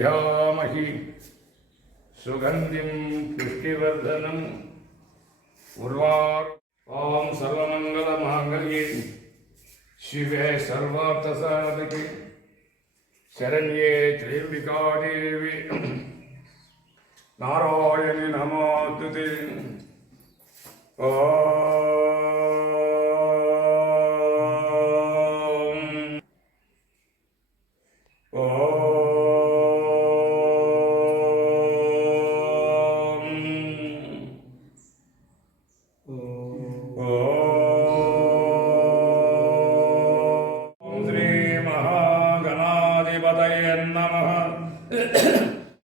प्रदधामहि सुगन्धिं पुष्टिवर्धनम् उर्वार् ॐ सर्वमङ्गलमाङ्गल्ये शिवे सर्वार्थसाधके शरण्ये त्र्यम्बिका देवी नारायणि नमोऽस्तु ते ॐ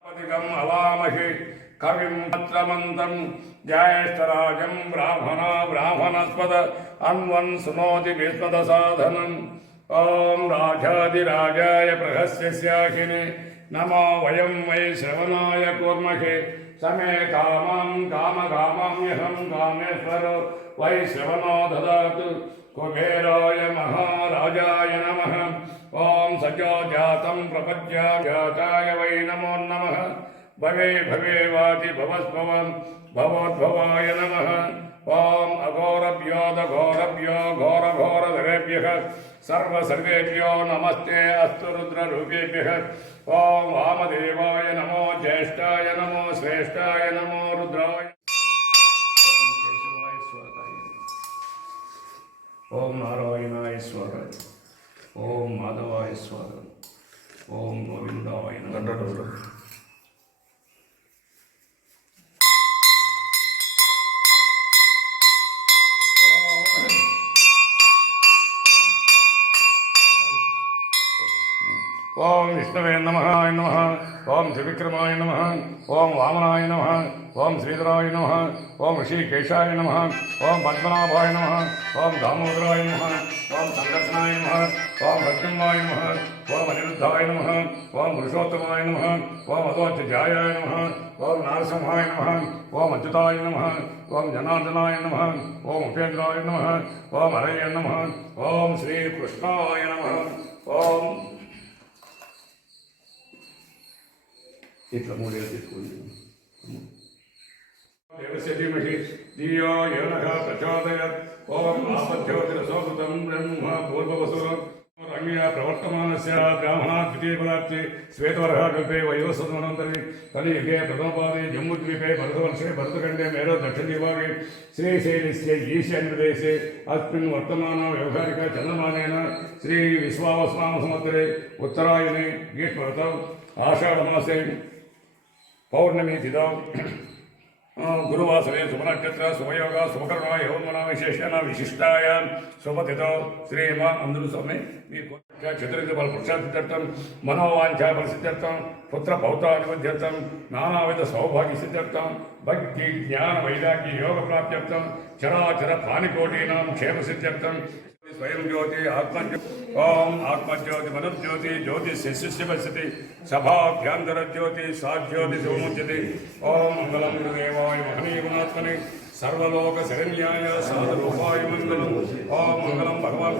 అధికం అవామహి కవిం పత్రమంతం జ్యేష్ఠరాజం బ్రాహ్మణ బ్రాహ్మణస్పద అన్వన్ సునోతి విస్మద సాధనం ఓం రాజాదిరాజాయ బృహస్యశాఖిని నమో వయం వై శ్రవణాయ కూర్మహే సమే కామం కామకామామ్యహం కామేశ్వరో వై శ్రవణో దదాతు కుబేరాయ మహారాజాయ నమ سجو جاپچ نم واجو نمستے ஓம் மாதவாய சுவாதம் ஓம் கோவிந்தாய நன்றி విష్ణవే నమ నమ ఓం త్రివిక్రమాయ నమ ఓం వామనాయ నమ ఓం శ్రీధరాయ నమ ఓం ఋషికేశాయ నమ ఓం పద్మనాభాయ నమ ఓం దామోదరాయ నమ ఓం సంకర్షణాయ నమ ఓం భద్రమాయ నమ ఓం అనిరుద్ధాయ నమ ఓం పురుషోత్తమాయ నమ ఓం అదోత్యాయ నమ ఓం నారసింహాయ నమ ఓం అచ్యుతాయ నమ ఓం జనార్దనాయ నమ ఓం ఉపేంద్రాయ నమ ఓం హరయ నమ ఓం శ్రీకృష్ణాయ నమ ఓం ఇట్లా మూడేళ్ళు తీసుకోండి దేవస్య ధీమహి ధియో యోనః ప్రచోదయత్ ఓం ఆపద్యోతిరసోకృతం బ్రహ్మ పూర్వవసురం రంగ్య ప్రవర్తమానస్య బ్రాహ్మణ ద్వితీయపదార్థే శ్వేతవరహ కల్పే వయోసదనంతరి కలియుగే ప్రథమపాదే జమ్ముద్వీపే భరతవర్షే భరతఖండే మేరో దక్షిణదివాగే శ్రీశైలస్య ఈశాన్యదేశే అస్మిన్ వర్తమాన వ్యవహారిక చంద్రమానేన శ్రీ విశ్వావస్నామ సంవత్సరే ఉత్తరాయణే గ్రీష్మఋతౌ ఆషాఢమాసే పౌర్ణమి తిథౌ గురువాసరే శుభనక్షత్ర శుభయోగ శుభకర్మ యౌమన విశేషణ విశిష్టాయ శుభతిథౌ శ్రీమ అందరూ స్వామి మీ చతుర్థ బల పురుషార్థం మనోవాంఛ ప్రసిద్ధ్యర్థం పుత్ర పౌత్రాధిపత్యర్థం నానావిధ సౌభాగ్య సిద్ధ్యర్థం భక్తి జ్ఞాన వైరాగ్య యోగ ప్రాప్త్యర్థం చరాచర ప్రాణికోటీనాం క్షేమ సిద్ధ్యర్థం స్వయం జ్యోతి ఆత్మజ్యో ఓం ఆత్మజ్యోతి మనుజ్యోతి జ్యోతి శిష్య పశ్యతి సభాభ్యంతర జ్యోతి సాజ్యోతి సముచ్యతి ఓం మంగళం గురుదేవాయ మహనీయగుణాత్మని సర్వలోక శరణ్యాయ సాధరూపాయ మంగళం ఓం మంగళం భగవాన్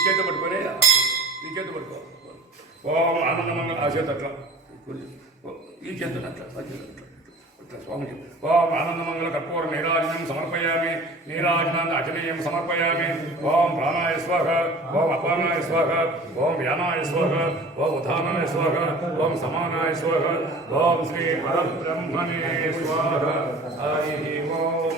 ఈ చేతి పట్టుకొని ఈ చేతి పట్టుకో ఓం ఆనందమంగళ ఆ చేతి అట్లా ఈ చేతి అట్లా ఆ చేతి అట్లా అట్లా స్వామికి ఓం ఆనందమంగళ కర్పూర నీరాజనం సమర్పయామి నీరాజనాన్ని అచనీయం సమర్పయామి ఓం ప్రాణాయ స్వాహ ఓం అపానాయ స్వాహ ఓం వ్యానాయ స్వాహ ఓం ఉదానాయ స్వాహ ఓం సమానాయ స్వాహ ఓం శ్రీ పరబ్రహ్మణే స్వాహ హరి ఓం